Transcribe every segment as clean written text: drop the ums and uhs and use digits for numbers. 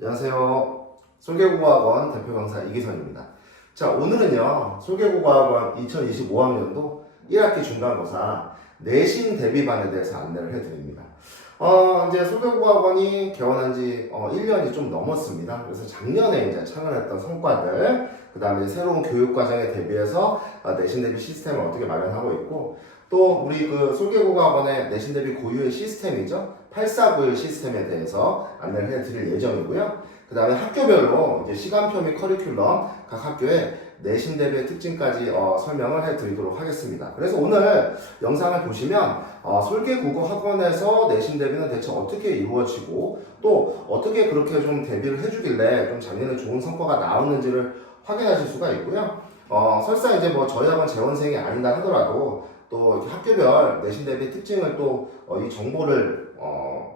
안녕하세요. 솔개국어학원 대표 강사 이기선입니다. 자, 오늘은요, 솔개국어학원 2025학년도 1학기 중간고사 내신 대비반에 대해서 안내를 해드립니다. 이제 솔개국어학원이 개원한 지 1년이 좀 넘었습니다. 그래서 작년에 이제 창안했던 성과들, 그 다음에 새로운 교육과정에 대비해서 내신 대비 시스템을 어떻게 마련하고 있고, 또 우리 그 솔개국어학원의 내신 대비 고유의 시스템이죠. 849일 시스템에 대해서 안내를 해드릴 예정이고요. 그 다음에 학교별로 이제 시간표 및 커리큘럼 각 학교의 내신 대비의 특징까지 설명을 해드리도록 하겠습니다. 그래서 오늘 영상을 보시면 솔개국어학원에서 내신 대비는 대체 어떻게 이루어지고 또 어떻게 그렇게 좀 대비를 해주길래 좀 작년에 좋은 성과가 나오는지를 확인하실 수가 있고요. 설사 이제 뭐 저희 학원 재원생이 아니다 하더라도 또 학교별 내신 대비 특징을 또 이 정보를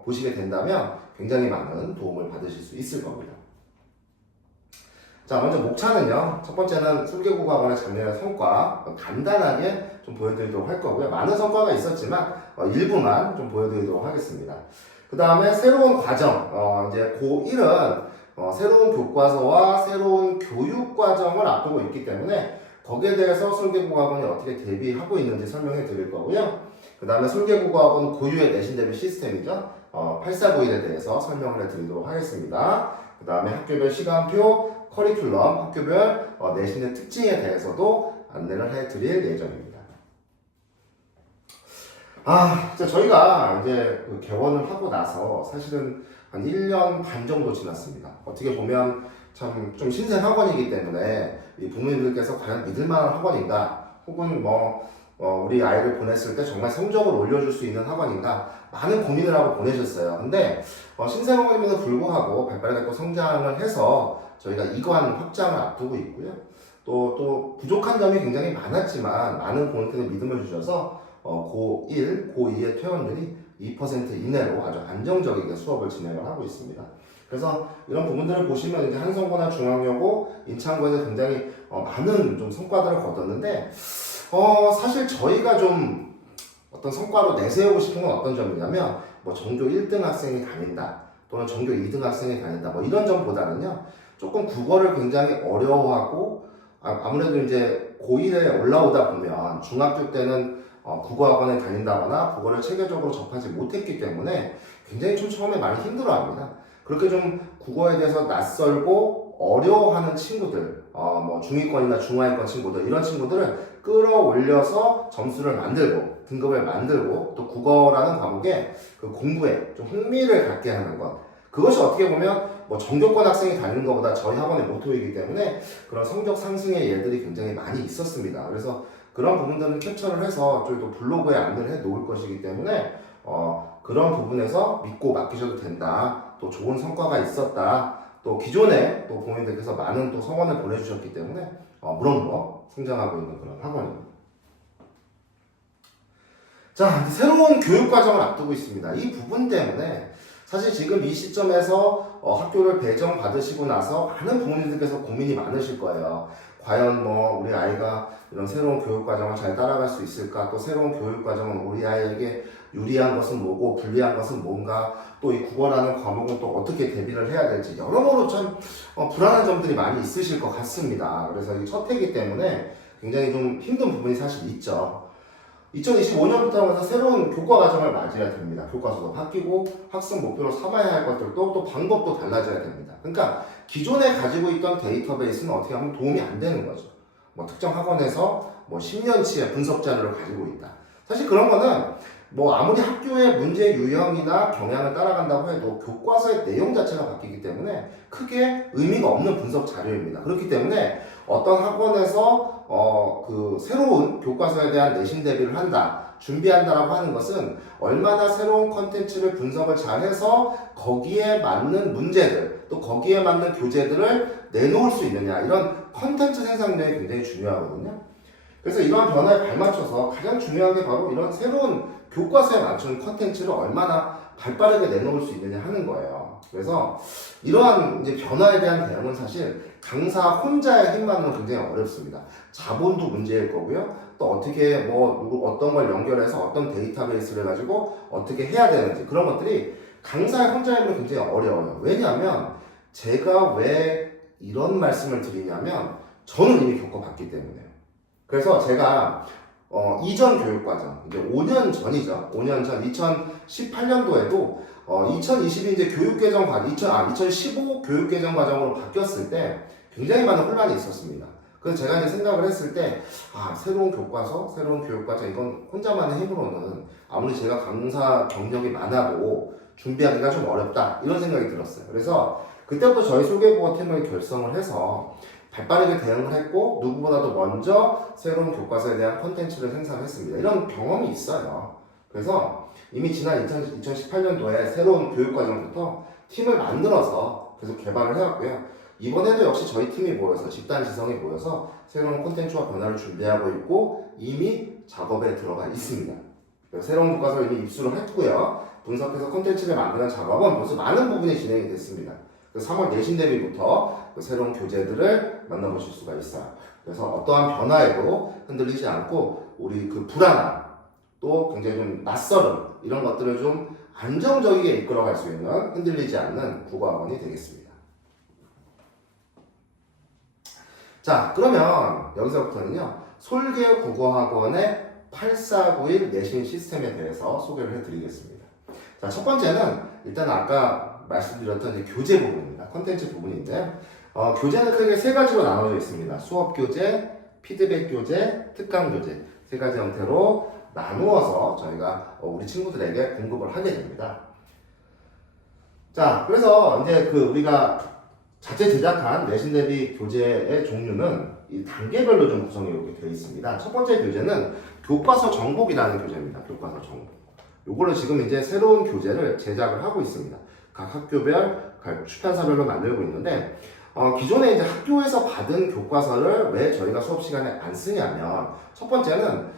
보시게 된다면 굉장히 많은 도움을 받으실 수 있을 겁니다. 자, 먼저 목차는요. 첫 번째는 솔개국어학원의 작년의 성과 간단하게 좀 보여드리도록 할 거고요. 많은 성과가 있었지만 일부만 좀 보여드리도록 하겠습니다. 그 다음에 새로운 과정, 이제 고1은 새로운 교과서와 새로운 교육과정을 앞두고 있기 때문에 거기에 대해서 솔개국어학원이 어떻게 대비하고 있는지 설명해 드릴 거고요. 그 다음에 솔개국어학원 고유의 내신 대비 시스템이죠. 8491에 대해서 설명을 해 드리도록 하겠습니다. 그 다음에 학교별 시간표, 커리큘럼, 학교별 내신의 특징에 대해서도 안내를 해 드릴 예정입니다. 저희가 이제 그 개원을 하고 나서 사실은 한 1년 반 정도 지났습니다. 어떻게 보면 참 좀 신생 학원이기 때문에 이 부모님들께서 과연 믿을 만한 학원인가, 혹은 우리 아이를 보냈을 때 정말 성적을 올려줄 수 있는 학원인가 많은 고민을 하고 보내셨어요. 근데 신생 학원임에도 불구하고 발빠르게 성장을 해서 저희가 이관 확장을 앞두고 있고요. 또 부족한 점이 굉장히 많았지만 많은 고객들이 믿음을 주셔서 고1, 고2의 퇴원율이 2% 이내로 아주 안정적이게 수업을 진행을 하고 있습니다. 그래서 이런 부분들을 보시면 이제 한성고나 중앙여고, 인창고에서 굉장히 많은 좀 성과들을 거뒀는데 사실 저희가 좀 어떤 성과로 내세우고 싶은 건 어떤 점이냐면 전교 1등 학생이 다닌다 또는 전교 2등 학생이 다닌다 이런 점보다는요, 조금 국어를 굉장히 어려워하고 아무래도 이제 고1에 올라오다 보면 중학교 때는 국어학원에 다닌다거나 국어를 체계적으로 접하지 못했기 때문에 굉장히 좀 처음에 많이 힘들어합니다. 그렇게 좀 국어에 대해서 낯설고 어려워하는 친구들, 중위권이나 중하위권 친구들, 이런 친구들을 끌어올려서 점수를 만들고 등급을 만들고 또 국어라는 과목에 그 공부에 좀 흥미를 갖게 하는 것, 그것이 어떻게 보면 전교권 학생이 다니는 것보다 저희 학원의 모토이기 때문에 그런 성적 상승의 예들이 굉장히 많이 있었습니다. 그래서 그런 부분들을 캡처를 해서 저희도 블로그에 안내를 해 놓을 것이기 때문에 그런 부분에서 믿고 맡기셔도 된다, 또 좋은 성과가 있었다, 또 기존에 또 부모님들께서 많은 또 성원을 보내주셨기 때문에 무럭무럭 성장하고 있는 그런 학원입니다. 자, 새로운 교육과정을 앞두고 있습니다. 이 부분 때문에 사실 지금 이 시점에서 학교를 배정받으시고 나서 많은 부모님들께서 고민이 많으실 거예요. 과연 우리 아이가 이런 새로운 교육과정을 잘 따라갈 수 있을까? 또 새로운 교육과정은 우리 아이에게 유리한 것은 뭐고 불리한 것은 뭔가? 또 이 국어라는 과목은 또 어떻게 대비를 해야 될지 여러모로 참 불안한 점들이 많이 있으실 것 같습니다. 그래서 이 첫 해이기 때문에 굉장히 좀 힘든 부분이 사실 있죠. 2025년부터 하면서 새로운 교과 과정을 맞이해야 됩니다. 교과서도 바뀌고 학습 목표로 삼아야 할 것들도 또 방법도 달라져야 됩니다. 그러니까 기존에 가지고 있던 데이터베이스는 어떻게 하면 도움이 안 되는 거죠. 특정 학원에서 10년치의 분석 자료를 가지고 있다. 사실 그런 거는 아무리 학교의 문제 유형이나 경향을 따라간다고 해도 교과서의 내용 자체가 바뀌기 때문에 크게 의미가 없는 분석 자료입니다. 그렇기 때문에 어떤 학원에서 그 새로운 교과서에 대한 내신 대비를 한다, 준비한다라고 하는 것은 얼마나 새로운 컨텐츠를 분석을 잘해서 거기에 맞는 문제들, 또 거기에 맞는 교재들을 내놓을 수 있느냐, 이런 컨텐츠 생산력이 굉장히 중요하거든요. 그래서 이러한 변화에 발맞춰서 가장 중요한 게 바로 이런 새로운 교과서에 맞춘 컨텐츠를 얼마나 발빠르게 내놓을 수 있느냐 하는 거예요. 그래서 이러한 이제 변화에 대한 대응은 사실 강사 혼자의 힘만으로는 굉장히 어렵습니다. 자본도 문제일 거고요. 또 어떻게 어떤 걸 연결해서 어떤 데이터베이스를 가지고 어떻게 해야 되는지, 그런 것들이 강사의 혼자의 힘으로 굉장히 어려워요. 왜냐하면 제가 왜 이런 말씀을 드리냐면 저는 이미 겪어봤기 때문에요. 그래서 제가 이전 교육과정, 이제 5년 전이죠. 5년 전 2018년도에도 2022 이제 교육개정 2015 교육개정 과정으로 바뀌었을 때 굉장히 많은 혼란이 있었습니다. 그래서 제가 이제 생각을 했을 때, 새로운 교과서, 새로운 교육과정, 이건 혼자만의 힘으로는 아무리 제가 강사 경력이 많아도 준비하기가 좀 어렵다, 이런 생각이 들었어요. 그래서 그때부터 저희 소개국어 팀을 결성을 해서 발빠르게 대응을 했고, 누구보다도 먼저 새로운 교과서에 대한 콘텐츠를 생산했습니다. 이런 경험이 있어요. 그래서 이미 지난 2018년도에 새로운 교육과정부터 팀을 만들어서 계속 개발을 해왔고요. 이번에도 역시 저희 팀이 모여서, 집단 지성이 모여서 새로운 콘텐츠와 변화를 준비하고 있고 이미 작업에 들어가 있습니다. 새로운 교과서를 이미 입수를 했고요. 분석해서 콘텐츠를 만드는 작업은 벌써 많은 부분이 진행이 됐습니다. 3월 내신 대비부터 새로운 교재들을 만나보실 수가 있어요. 그래서 어떠한 변화에도 흔들리지 않고 우리 그 불안함, 또 굉장히 좀 낯설음, 이런 것들을 좀 안정적이게 이끌어갈 수 있는, 흔들리지 않는 국어학원이 되겠습니다. 자, 그러면 여기서부터는요, 솔개 국어학원의 8491 내신 시스템에 대해서 소개를 해드리겠습니다. 자, 첫 번째는 일단 아까 말씀드렸던 이제 교재 부분입니다. 컨텐츠 부분인데요. 교재는 크게 세 가지로 나눠져 있습니다. 수업 교재, 피드백 교재, 특강 교재, 세 가지 형태로 나누어서 저희가 우리 친구들에게 공급을 하게 됩니다. 자, 그래서 이제 우리가 자체 제작한 내신 대비 교재의 종류는 이 단계별로 좀 구성이 이렇게 되어 있습니다. 첫 번째 교재는 교과서 정복이라는 교재입니다. 교과서 정복. 요거를 지금 이제 새로운 교재를 제작을 하고 있습니다. 각 학교별, 각 출판사별로 만들고 있는데, 기존에 이제 학교에서 받은 교과서를 왜 저희가 수업 시간에 안 쓰냐면, 첫 번째는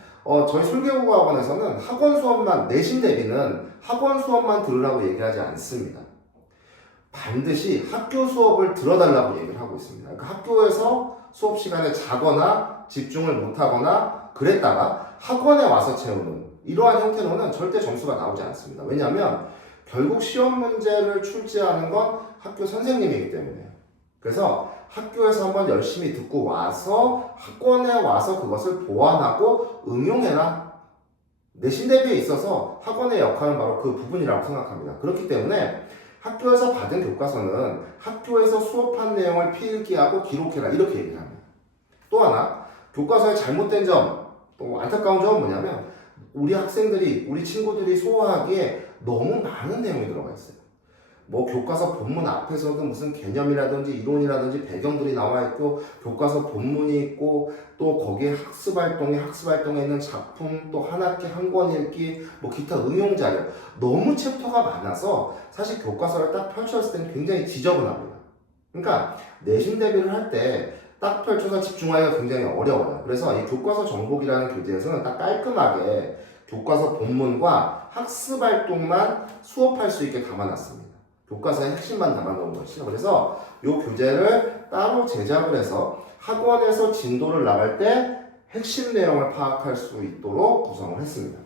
저희 솔개국어학원에서는 학원 수업만, 내신 대비는 학원 수업만 들으라고 얘기하지 않습니다. 반드시 학교 수업을 들어달라고 얘기를 하고 있습니다. 그러니까 학교에서 수업 시간에 자거나 집중을 못하거나 그랬다가 학원에 와서 채우는 이러한 형태로는 절대 점수가 나오지 않습니다. 왜냐하면 결국 시험 문제를 출제하는 건 학교 선생님이기 때문에요. 그래서 학교에서 한번 열심히 듣고 와서 학원에 와서 그것을 보완하고 응용해라. 내신 대비에 있어서 학원의 역할은 바로 그 부분이라고 생각합니다. 그렇기 때문에 학교에서 받은 교과서는 학교에서 수업한 내용을 필기하고 기록해라, 이렇게 얘기를 합니다. 또 하나, 교과서의 잘못된 점, 또 안타까운 점은 뭐냐면 우리 학생들이, 우리 친구들이 소화하기에 너무 많은 내용이 들어가 있어요. 뭐 교과서 본문 앞에서도 무슨 개념이라든지 이론이라든지 배경들이 나와 있고, 교과서 본문이 있고, 또 거기에 학습활동에 있는 작품, 또 한 학기 한 권 읽기, 뭐 기타 응용 자료, 너무 챕터가 많아서 사실 교과서를 딱 펼쳤을 때는 굉장히 지저분합니다. 그러니까 내신 대비를 할 때 딱 펼쳐서 집중하기가 굉장히 어려워요. 그래서 이 교과서 정복이라는 교재에서는 딱 깔끔하게 교과서 본문과 학습활동만 수업할 수 있게 담아놨습니다. 교과서의 핵심만 담아놓은 것이죠. 그래서 이 교재를 따로 제작을 해서 학원에서 진도를 나갈 때 핵심 내용을 파악할 수 있도록 구성을 했습니다.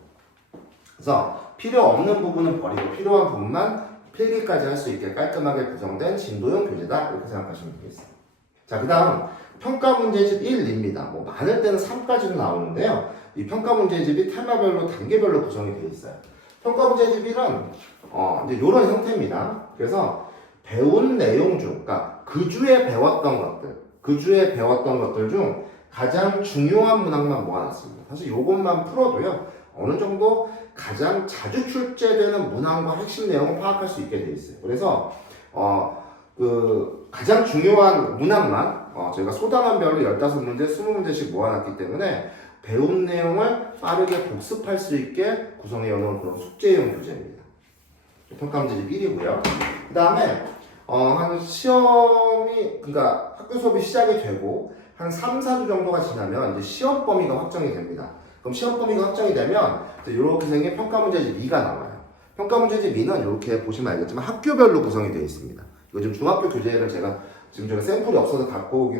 그래서 필요 없는 부분은 버리고 필요한 부분만 필기까지 할 수 있게 깔끔하게 구성된 진도형 교재다, 이렇게 생각하시면 되겠습니다. 자, 그 다음 평가 문제집 1입니다. 뭐 많을 때는 3까지도 나오는데요. 이 평가 문제집이 테마별로 단계별로 구성이 되어 있어요. 평가 문제집 1은 이제 이런 형태입니다. 그래서 배운 내용 중, 그러니까 그 주에 배웠던 것들 중 가장 중요한 문항만 모아놨습니다. 사실 이것만 풀어도요, 어느 정도 가장 자주 출제되는 문항과 핵심 내용을 파악할 수 있게 되어 있어요. 그래서 가장 중요한 문항만 저희가 소단원별로 15문제, 20문제씩 모아놨기 때문에 배운 내용을 빠르게 복습할 수 있게 구성해 놓은 그런 숙제용 교재입니다. 평가 문제집 1이고요. 그 다음에 한 시험이, 그러니까 학교 수업이 시작이 되고 한 3, 4주 정도가 지나면 이제 시험 범위가 확정이 됩니다. 그럼 시험 범위가 확정이 되면 이렇게 생긴 평가 문제집 2가 나와요. 평가 문제집 2는 이렇게 보시면 알겠지만 학교별로 구성이 되어 있습니다. 이거 지금 중학교 교재를 제가 지금 샘플이 없어서 갖고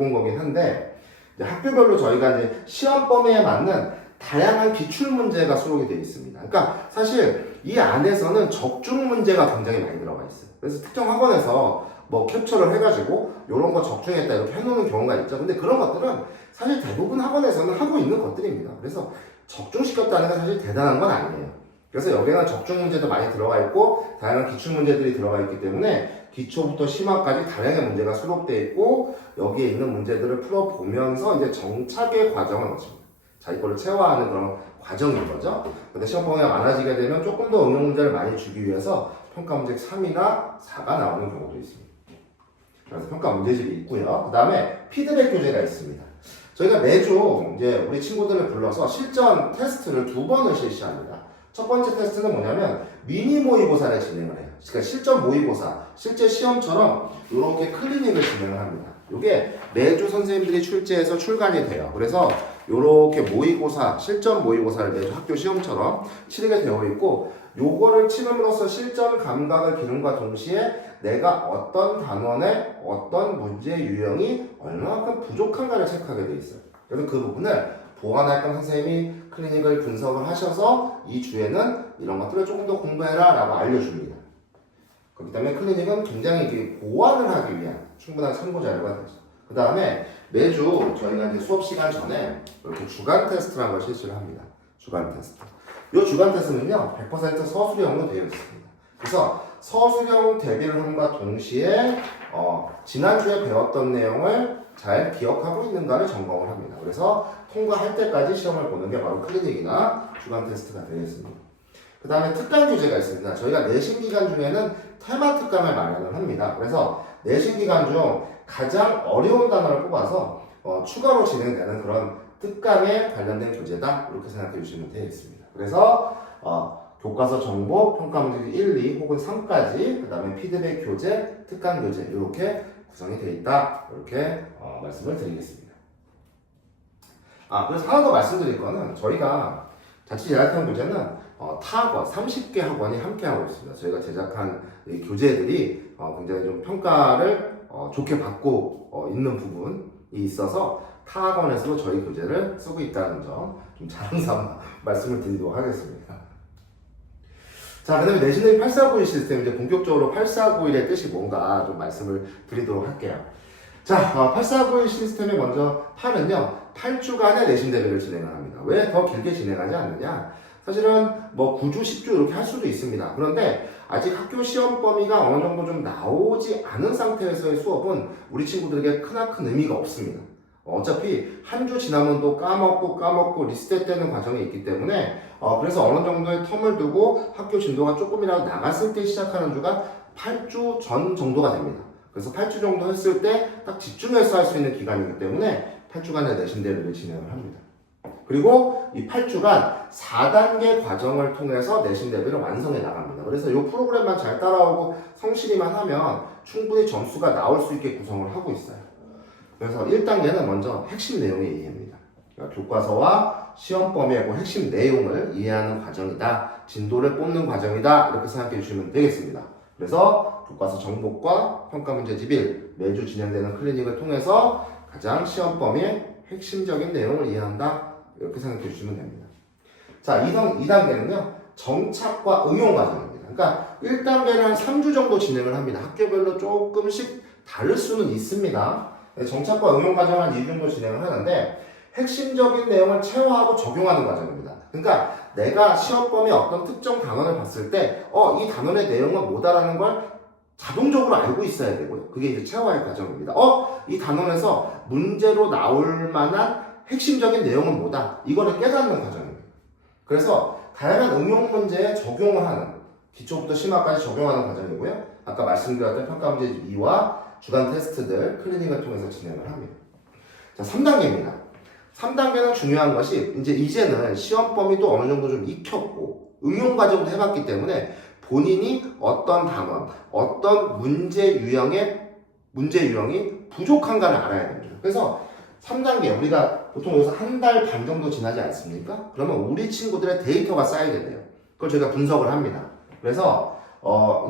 온 거긴 한데, 이제 학교별로 저희가 이제 시험 범위에 맞는 다양한 기출 문제가 수록이 되어 있습니다. 그러니까 사실 이 안에서는 적중 문제가 굉장히 많이 들어가 있어요. 그래서 특정 학원에서 뭐 캡처를 해가지고 이런 거 적중했다 이렇게 해놓는 경우가 있죠. 근데 그런 것들은 사실 대부분 학원에서는 하고 있는 것들입니다. 그래서 적중시켰다는 건 사실 대단한 건 아니에요. 그래서 여기는 적중 문제도 많이 들어가 있고 다양한 기출 문제들이 들어가 있기 때문에 기초부터 심화까지 다양한 문제가 수록되어 있고 여기에 있는 문제들을 풀어보면서 이제 정착의 과정을 거칩니다. 자, 이거를 체화하는 그런 과정인 거죠. 근데 시험 범위가 많아지게 되면 조금 더 응용 문제를 많이 주기 위해서 평가 문제 3이나 4가 나오는 경우도 있습니다. 그래서 평가 문제집이 있고요. 그 다음에 피드백 교재가 있습니다. 저희가 매주 이제 우리 친구들을 불러서 실전 테스트를 2번을 실시합니다. 첫 번째 테스트는 뭐냐면 미니 모의고사를 진행을 해요. 그러니까 실전 모의고사, 실제 시험처럼 이렇게 클리닉을 진행을 합니다. 이게 매주 선생님들이 출제해서 출간이 돼요. 그래서 이렇게 모의고사, 실전 모의고사를 매주 학교 시험처럼 치르게 되어 있고 요거를 치름으로써 실전 감각을 기른과 동시에 내가 어떤 단원의 어떤 문제 유형이 얼마만큼 부족한가를 체크하게 돼 있어요. 그래서 그 부분을 보완할감 선생님이 클리닉을 분석을 하셔서 이 주에는 이런 것들을 조금 더 공부해라 라고 알려줍니다. 그렇기 때문에 클리닉은 굉장히 보완을 하기 위한 충분한 참고 자료가 되죠. 그 다음에 매주 저희가 이제 수업 시간 전에 이렇게 주간 테스트라는 걸 실시를 합니다. 주간 테스트. 이 주간 테스트는요, 100% 서술형으로 되어 있습니다. 그래서 서술형 대비를 함과 동시에 지난주에 배웠던 내용을 잘 기억하고 있는가를 점검을 합니다. 그래서 통과할 때까지 시험을 보는 게 바로 클리닉이나 주간 테스트가 되겠습니다. 그 다음에 특강 교재가 있습니다. 저희가 내신 기간 중에는 테마 특강을 마련을 합니다. 그래서 내신 기간 중 가장 어려운 단어를 뽑아서 추가로 진행되는 그런 특강에 관련된 교재다 이렇게 생각해 주시면 되겠습니다. 그래서 교과서 정보, 평가 문제 1, 2 혹은 3까지 그 다음에 피드백 교재, 특강 교재 이렇게 구성이 되어 있다 이렇게 말씀을 드리겠습니다. 그래서 하나 더 말씀드릴 거는 저희가 자취제약학 교재는 타학원 30개 학원이 함께하고 있습니다. 저희가 제작한 이 교재들이 굉장히 좀 평가를 좋게 받고 있는 부분이 있어서 타학원에서도 저희 교재를 쓰고 있다는 점 좀 자랑삼아 말씀을 드리도록 하겠습니다. 자, 그 다음에 내신의 8491 시스템, 이제 본격적으로 8491의 뜻이 뭔가 좀 말씀을 드리도록 할게요. 자, 8491 시스템의 먼저 8은요, 8주간의 내신 대비를 진행을 합니다. 왜 더 길게 진행하지 않느냐? 사실은 뭐 9주, 10주 이렇게 할 수도 있습니다. 그런데 아직 학교 시험 범위가 어느 정도 좀 나오지 않은 상태에서의 수업은 우리 친구들에게 크나큰 의미가 없습니다. 어차피 한 주 지나면 또 까먹고 리셋되는 과정이 있기 때문에 그래서 어느 정도의 텀을 두고 학교 진도가 조금이라도 나갔을 때 시작하는 주가 8주 전 정도가 됩니다. 그래서 8주 정도 했을 때 딱 집중해서 할 수 있는 기간이기 때문에 8주간의 내신 대비를 진행을 합니다. 그리고 이 8주간 4단계 과정을 통해서 내신 대비를 완성해 나갑니다. 그래서 이 프로그램만 잘 따라오고 성실히만 하면 충분히 점수가 나올 수 있게 구성을 하고 있어요. 그래서 1단계는 먼저 핵심 내용의 이해입니다. 그러니까 교과서와 시험 범위의 그 핵심 내용을 이해하는 과정이다. 진도를 뽑는 과정이다. 이렇게 생각해 주시면 되겠습니다. 그래서 교과서 정복과 평가 문제집 1 매주 진행되는 클리닉을 통해서 가장 시험 범위의 핵심적인 내용을 이해한다. 이렇게 생각해 주시면 됩니다. 자, 2단계는요. 정착과 응용 과정입니다. 그러니까 1단계는 한 3주 정도 진행을 합니다. 학교별로 조금씩 다를 수는 있습니다. 정착과 응용 과정을 한 2주 정도 진행을 하는데 핵심적인 내용을 체화하고 적용하는 과정입니다. 그러니까 내가 시험 범위 어떤 특정 단원을 봤을 때 이 단원의 내용은 뭐다라는 걸 자동적으로 알고 있어야 되고요. 그게 이제 체화의 과정입니다. 이 단원에서 문제로 나올 만한 핵심적인 내용은 뭐다? 이거를 깨닫는 과정입니다. 그래서 다양한 응용 문제에 적용을 하는 기초부터 심화까지 적용하는 과정이고요. 아까 말씀드렸던 평가 문제 2와 주간 테스트들 클리닉을 통해서 진행을 합니다. 자, 3단계입니다. 3단계는 중요한 것이 이제는 시험 범위도 어느 정도 좀 익혔고 응용 과정도 해봤기 때문에 본인이 어떤 단원, 어떤 문제 유형이 부족한가를 알아야 됩니다. 그래서 3단계 우리가 보통 여기서 한 달 반 정도 지나지 않습니까? 그러면 우리 친구들의 데이터가 쌓이게 돼요. 그걸 저희가 분석을 합니다. 그래서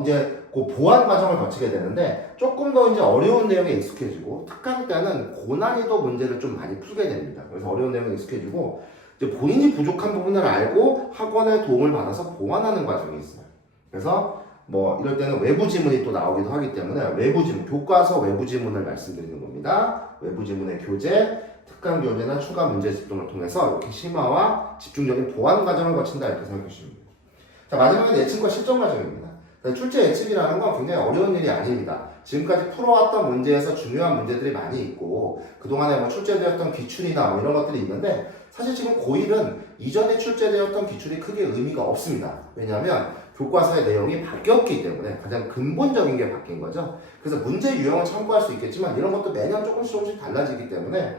이제 그 보완 과정을 거치게 되는데 조금 더 이제 어려운 내용에 익숙해지고 특강 때는 고난이도 문제를 좀 많이 풀게 됩니다. 그래서 어려운 내용에 익숙해지고 이제 본인이 부족한 부분을 알고 학원의 도움을 받아서 보완하는 과정이 있어요. 그래서 뭐 이럴 때는 외부 지문이 또 나오기도 하기 때문에 외부 지문, 교과서 외부 지문을 말씀드리는 겁니다. 외부 지문의 교재, 특강 교재나 추가 문제 집중을 통해서 이렇게 심화와 집중적인 보완 과정을 거친다 이렇게 생각해 주시면 됩니다. 자, 마지막은 예측과 실전 과정입니다. 출제 예측이라는 건 굉장히 어려운 일이 아닙니다. 지금까지 풀어왔던 문제에서 중요한 문제들이 많이 있고 그동안에 뭐 출제되었던 기출이나 뭐 이런 것들이 있는데 사실 지금 고1은 이전에 출제되었던 기출이 크게 의미가 없습니다. 왜냐하면 교과서의 내용이 바뀌었기 때문에 가장 근본적인 게 바뀐 거죠. 그래서 문제 유형을 참고할 수 있겠지만 이런 것도 매년 조금씩 달라지기 때문에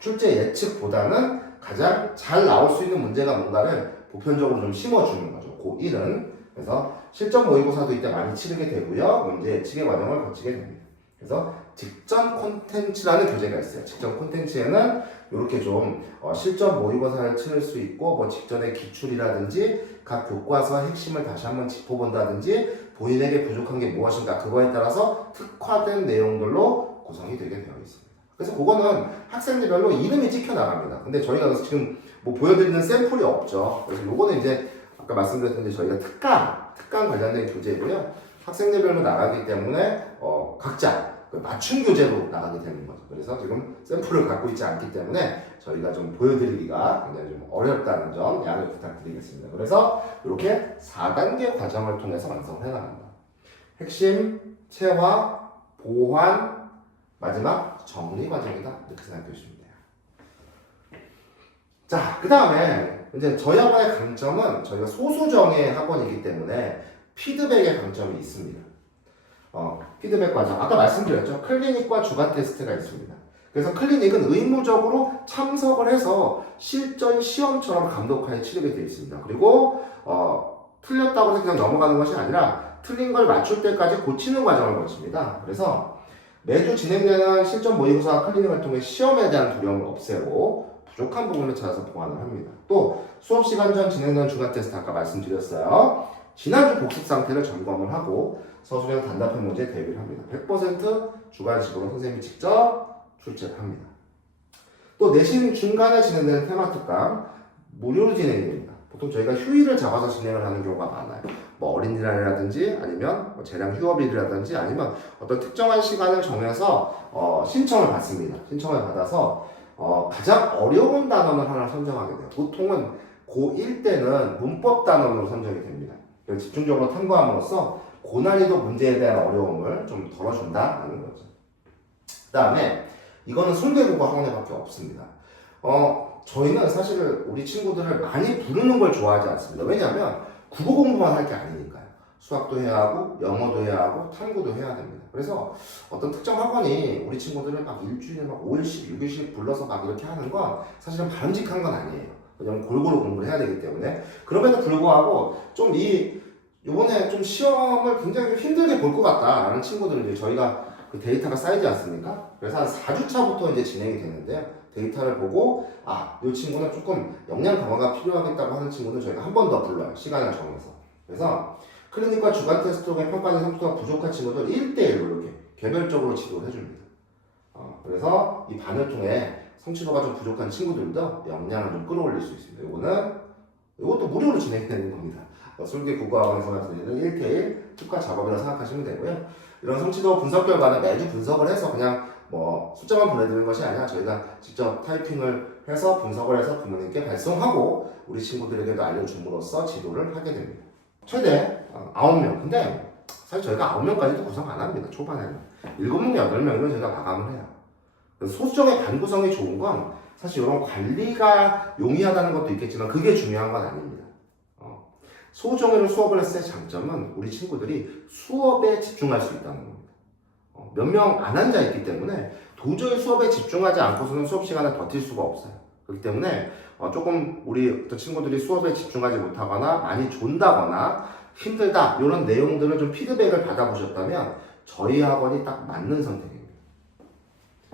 출제 예측보다는 가장 잘 나올 수 있는 문제가 뭔가를 보편적으로 좀 심어주는 거죠. 고1은. 그래서 실전 모의고사도 이때 많이 치르게 되고요. 문제 예측의 과정을 거치게 됩니다. 그래서 직전 콘텐츠라는 교재가 있어요. 직전 콘텐츠에는 이렇게 좀 실전 모의고사를 치를 수 있고 뭐 직전의 기출이라든지 각 교과서의 핵심을 다시 한번 짚어본다든지 본인에게 부족한 게 무엇인가 그거에 따라서 특화된 내용들로 구성이 되게 되어 있습니다. 그래서 그거는 학생들별로 이름이 찍혀 나갑니다. 근데 저희가 지금 뭐 보여드리는 샘플이 없죠. 그래서 요거는 이제 아까 말씀드렸듯이 저희가 특강 관련된 교재이고요. 학생들별로 나가기 때문에 각자 맞춤 교재로 나가게 되는 거죠. 그래서 지금 샘플을 갖고 있지 않기 때문에 저희가 좀 보여드리기가 굉장히 좀 어렵다는 점 양해 부탁드리겠습니다. 그래서 이렇게 4단계 과정을 통해서 완성을 해나간다. 핵심, 체화, 보완, 마지막 정리 과정이다. 이렇게 생각해 주시면 돼요. 자, 그 다음에 이제 저희 학원의 강점은 저희가 소수정예 학원이기 때문에 피드백의 강점이 있습니다. 피드백 과정. 아까 말씀드렸죠. 클리닉과 주간 테스트가 있습니다. 그래서 클리닉은 의무적으로 참석을 해서 실전 시험처럼 감독하에 치르게 되어 있습니다. 그리고 틀렸다고 해서 그냥 넘어가는 것이 아니라 틀린 걸 맞출 때까지 고치는 과정을 거칩니다. 그래서 매주 진행되는 실전 모의고사 클리닉을 통해 시험에 대한 두려움을 없애고 부족한 부분을 찾아서 보완을 합니다. 또 수업 시간 전 진행되는 주간 테스트 아까 말씀드렸어요. 지난주 복습 상태를 점검을 하고 서술형 단답형 문제에 대비를 합니다. 100% 주관식으로 선생님이 직접 출제를 합니다. 또 내신 중간에 진행되는 테마 특강 무료로 진행됩니다. 보통 저희가 휴일을 잡아서 진행을 하는 경우가 많아요. 뭐 어린이날이라든지 아니면 뭐 재량 휴업일이라든지 아니면 어떤 특정한 시간을 정해서 신청을 받습니다. 신청을 받아서 가장 어려운 단원을 하나 선정하게 돼요. 보통은 고1 때는 문법 단원으로 선정이 됩니다. 그래서 집중적으로 탐구함으로써 고난이도 문제에 대한 어려움을 좀 덜어준다는 거죠. 그 다음에 이거는 송대국어 학원에밖에 없습니다. 저희는 사실 우리 친구들을 많이 부르는 걸 좋아하지 않습니다. 왜냐하면 국어 공부만 할 게 아니니까요. 수학도 해야 하고 영어도 해야 하고 탐구도 해야 됩니다. 그래서 어떤 특정 학원이 우리 친구들을 막 일주일에 막 5일씩 6일씩 불러서 막 이렇게 하는 건 사실은 바람직한 건 아니에요. 왜냐면 골고루 공부를 해야 되기 때문에. 그럼에도 불구하고 좀 이번에 좀 시험을 굉장히 좀 힘들게 볼 것 같다라는 친구들은 이제 저희가 그 데이터가 쌓이지 않습니까? 그래서 한 4주차부터 이제 진행이 되는데 데이터를 보고 이 친구는 조금 역량 강화가 필요하겠다고 하는 친구는 저희가 한 번 더 불러요. 시간을 정해서. 그래서 클리닉과 주간 테스트의 평가된 성취도가 부족한 친구들 1대1로 이렇게 개별적으로 지도를 해줍니다. 그래서 이 반을 통해 성취도가 좀 부족한 친구들도 역량을 좀 끌어올릴 수 있습니다. 이것도 무료로 진행되는 겁니다. 술기 국어학원에서만 드리는 1대1 특화 작업이라고 생각하시면 되고요. 이런 성취도 분석 결과는 매주 분석을 해서 그냥 뭐 숫자만 보내드리는 것이 아니라 저희가 직접 타이핑을 해서 분석을 해서 부모님께 발송하고 우리 친구들에게도 알려줌으로써 지도를 하게 됩니다. 최대 9명. 근데 사실 저희가 9명까지도 구성 안 합니다. 초반에는. 7명, 8명이면 저희가 마감을 해요. 소수정의 반 구성이 좋은 건 사실 이런 관리가 용이하다는 것도 있겠지만 그게 중요한 건 아닙니다. 소수정예로 수업을 했을 때 장점은 우리 친구들이 수업에 집중할 수 있다는 겁니다. 몇 명 안 앉아 있기 때문에 도저히 수업에 집중하지 않고서는 수업 시간을 버틸 수가 없어요. 그렇기 때문에 조금 우리 친구들이 수업에 집중하지 못하거나 많이 존다거나 힘들다 이런 내용들을 좀 피드백을 받아보셨다면 저희 학원이 딱 맞는 선택입니다.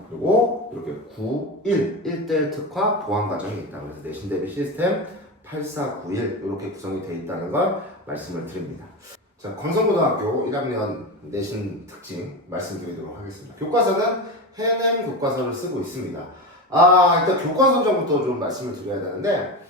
그리고 이렇게 9, 1, 1대1 특화 보완 과정이 있다. 그래서 내신 대비 시스템 8491 이렇게 구성이 되어 있다는 걸 말씀을 드립니다. 자, 광성고등학교 1학년 내신 특징 말씀드리도록 하겠습니다. 교과서는 해냄 교과서를 쓰고 있습니다. 일단 교과 선정부터 좀 말씀을 드려야 되는데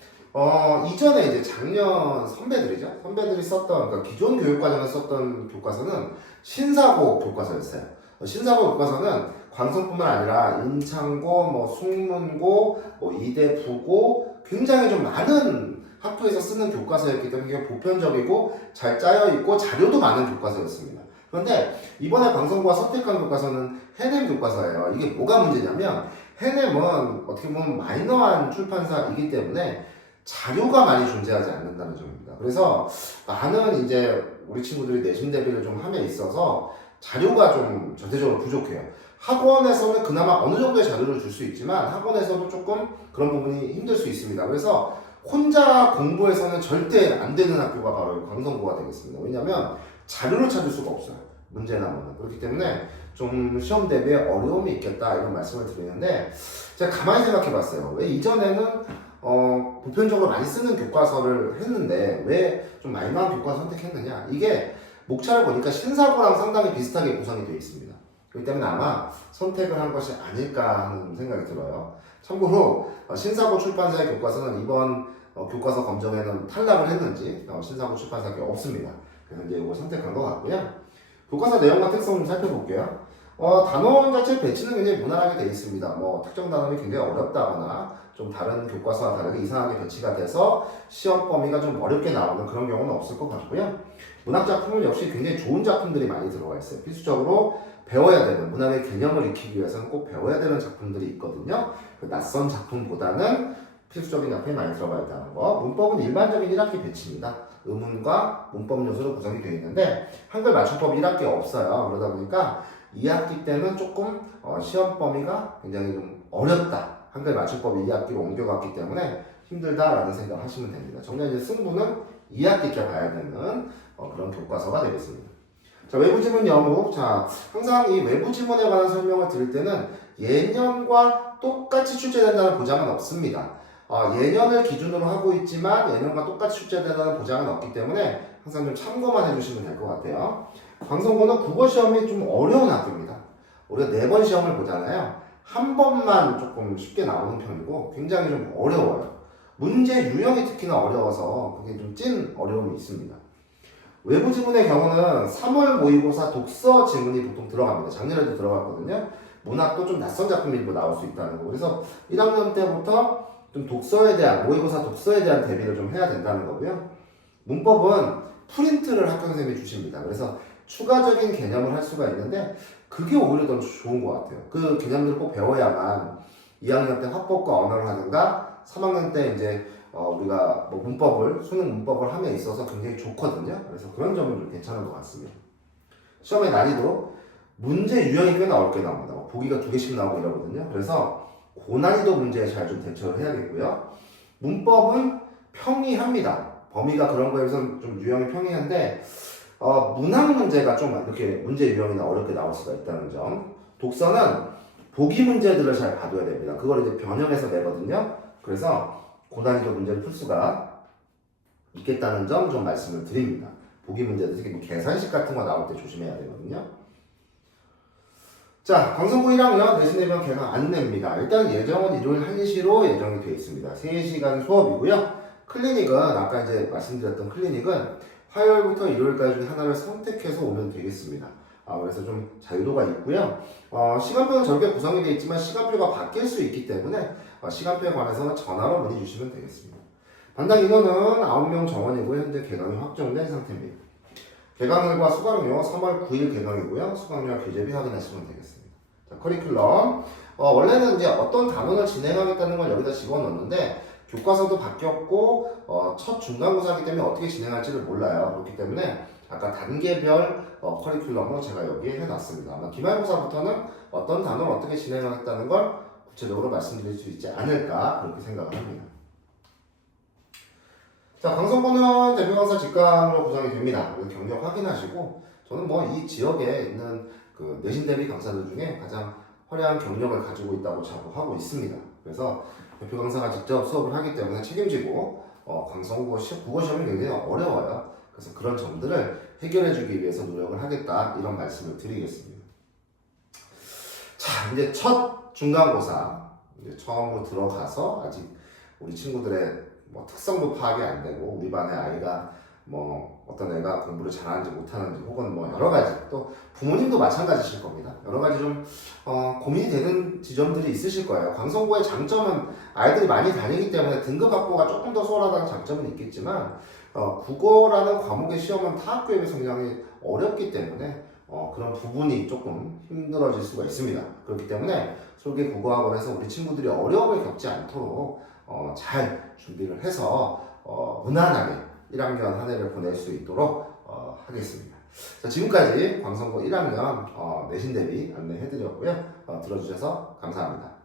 이전에 이제 작년 선배들이죠. 선배들이 썼던, 그러니까 기존 교육과정에 썼던 교과서는 신사고 교과서였어요. 신사고 교과서는 광성뿐만 아니라 인창고, 뭐 숙문고, 뭐 이대 부고 굉장히 좀 많은 학교에서 쓰는 교과서였기 때문에 이게 보편적이고 잘 짜여 있고 자료도 많은 교과서였습니다. 그런데 이번에 광성고가 선택한 교과서는 해냄 교과서예요. 이게 뭐가 문제냐면 해냄은 어떻게 보면 마이너한 출판사이기 때문에 자료가 많이 존재하지 않는다는 점입니다. 그래서 많은 이제 우리 친구들이 내신 대비를 좀 함에 있어서 자료가 좀 전체적으로 부족해요. 학원에서는 그나마 어느 정도의 자료를 줄 수 있지만 학원에서도 조금 그런 부분이 힘들 수 있습니다. 그래서 혼자 공부해서는 절대 안 되는 학교가 바로 광성고가 되겠습니다. 왜냐하면 자료를 찾을 수가 없어요. 문제 나오는. 그렇기 때문에 좀 시험 대비에 어려움이 있겠다 이런 말씀을 드리는데 제가 가만히 생각해 봤어요. 왜 이전에는 보편적으로 많이 쓰는 교과서를 했는데 왜 좀 마이너한 교과서 선택했느냐. 이게 목차를 보니까 신사고랑 상당히 비슷하게 구성이 되어 있습니다. 그렇기 때문에 아마 선택을 한 것이 아닐까 하는 생각이 들어요. 참고로 신사고 출판사의 교과서는 이번 교과서 검정에는 탈락을 했는지 신사고 출판사가 없습니다. 그래서 이제 이거 선택한 것 같고요. 교과서 내용과 특성을 좀 살펴볼게요. 단원 자체 배치는 굉장히 무난하게 되어 있습니다. 뭐 특정 단원이 굉장히 어렵다거나 좀 다른 교과서와 다르게 이상하게 배치가 돼서 시험 범위가 좀 어렵게 나오는 그런 경우는 없을 것 같고요. 문학 작품은 역시 굉장히 좋은 작품들이 많이 들어가 있어요. 필수적으로 배워야 되는 문학의 개념을 익히기 위해서는 꼭 배워야 되는 작품들이 있거든요. 그 낯선 작품보다는 필수적인 작품이 많이 들어가 있다는 거. 문법은 일반적인 1학기 배치입니다. 의문과 문법 요소로 구성이 되어 있는데 한글 맞춤법 1학기에 없어요. 그러다 보니까 2학기 때는 조금 시험 범위가 굉장히 좀 어렵다. 한글 맞춤법 2학기로 옮겨갔기 때문에 힘들다라는 생각을 하시면 됩니다. 정말 이제 승부는 2학기 때 봐야 되는 그런 교과서가 되겠습니다. 자, 외부 지문 여부. 자, 항상 이 외부 지문에 관한 설명을 드릴 때는 예년과 똑같이 출제된다는 보장은 없습니다. 예년을 기준으로 하고 있지만 예년과 똑같이 출제된다는 보장은 없기 때문에 항상 좀 참고만 해주시면 될 것 같아요. 광성고는 국어 시험이 좀 어려운 학교입니다. 우리가 4번 시험을 보잖아요. 한 번만 조금 쉽게 나오는 편이고 굉장히 좀 어려워요. 문제 유형이 특히나 어려워서 그게 좀 찐 어려움이 있습니다. 외부 지문의 경우는 3월 모의고사 독서 지문이 보통 들어갑니다. 작년에도 들어갔거든요. 문학도 좀 낯선 작품 일부 나올 수 있다는 거. 그래서 1학년 때부터 좀 독서에 대한, 모의고사 독서에 대한 대비를 좀 해야 된다는 거고요. 문법은 프린트를 학교 선생님이 주십니다. 그래서 추가적인 개념을 할 수가 있는데 그게 오히려 더 좋은 것 같아요. 그 개념들을 꼭 배워야만 2학년 때 화법과 언어를 하든가 3학년 때 이제 우리가 뭐 문법을, 수능 문법을 함에 있어서 굉장히 좋거든요. 그래서 그런 점은 좀 괜찮은 것 같습니다. 시험의 난이도, 문제 유형이 꽤나 어렵게 나옵니다. 보기가 2개씩 나오고 이러거든요. 그래서 고난이도 문제에 잘 좀 대처를 해야겠고요. 문법은 평이합니다. 범위가 그런 거에서 좀 유형이 평이한데 문학 문제가 좀 이렇게 문제 유형이나 어렵게 나올 수가 있다는 점. 독서는 보기 문제들을 잘 봐둬야 됩니다. 그걸 이제 변형해서 내거든요. 그래서 고난이도 문제를 풀 수가 있겠다는 점 좀 말씀을 드립니다. 보기 문제들, 특히 뭐 계산식 같은 거 나올 때 조심해야 되거든요. 자, 광성고 1학년 내신 대비원 개강 안내입니다. 일단 예정은 일요일 1시로 예정이 되어 있습니다. 3시간 수업이고요. 클리닉은 아까 이제 말씀드렸던 클리닉은 화요일부터 일요일까지 중에 하나를 선택해서 오면 되겠습니다. 그래서 좀 자유도가 있고요. 시간표는 저렇게 구성이 되어 있지만 시간표가 바뀔 수 있기 때문에 시간표에 관해서는 전화로 문의 주시면 되겠습니다. 반당 인원은 9명 정원이고요. 현재 개강이 확정된 상태입니다. 개강일과 수강료 3월 9일 개강이고요. 수강료와 교재비 확인하시면 되겠습니다. 자, 커리큘럼. 원래는 이제 어떤 단원을 진행하겠다는 걸 여기다 집어넣는데 교과서도 바뀌었고 첫 중간고사이기 때문에 어떻게 진행할지를 몰라요. 그렇기 때문에 아까 단계별 커리큘럼을 제가 여기에 해놨습니다. 아마 기말고사부터는 어떤 단어를 어떻게 진행하겠다는 걸 구체적으로 말씀드릴 수 있지 않을까 그렇게 생각을 합니다. 자, 광성고는 대표 강사 직강으로 구성이 됩니다. 경력 확인하시고 저는 뭐 이 지역에 있는 그 내신 대비 강사들 중에 가장 화려한 경력을 가지고 있다고 자부하고 있습니다. 그래서 대표 강사가 직접 수업을 하기 때문에 책임지고 광성고 국어 시험이 굉장히 어려워요. 그래서 그런 점들을 해결해주기 위해서 노력을 하겠다 이런 말씀을 드리겠습니다. 자, 이제 첫 중간고사 이제 처음으로 들어가서 아직 우리 친구들의 뭐 특성도 파악이 안 되고 우리 반의 아이가 뭐 어떤 애가 공부를 잘하는지 못하는지 혹은 뭐 여러 가지 또 부모님도 마찬가지실 겁니다. 여러 가지 좀 고민이 되는 지점들이 있으실 거예요. 광성고의 장점은 아이들이 많이 다니기 때문에 등급 확보가 조금 더 수월하다는 장점은 있겠지만 국어라는 과목의 시험은 타 학교에 비해서 굉장히 어렵기 때문에 그런 부분이 조금 힘들어질 수가 있습니다. 그렇기 때문에 솔개 국어학원에서 우리 친구들이 어려움을 겪지 않도록 잘 준비를 해서 무난하게 1학년 한 해를 보낼 수 있도록 하겠습니다. 자, 지금까지 광성고 1학년 내신 대비 안내해드렸고요. 들어주셔서 감사합니다.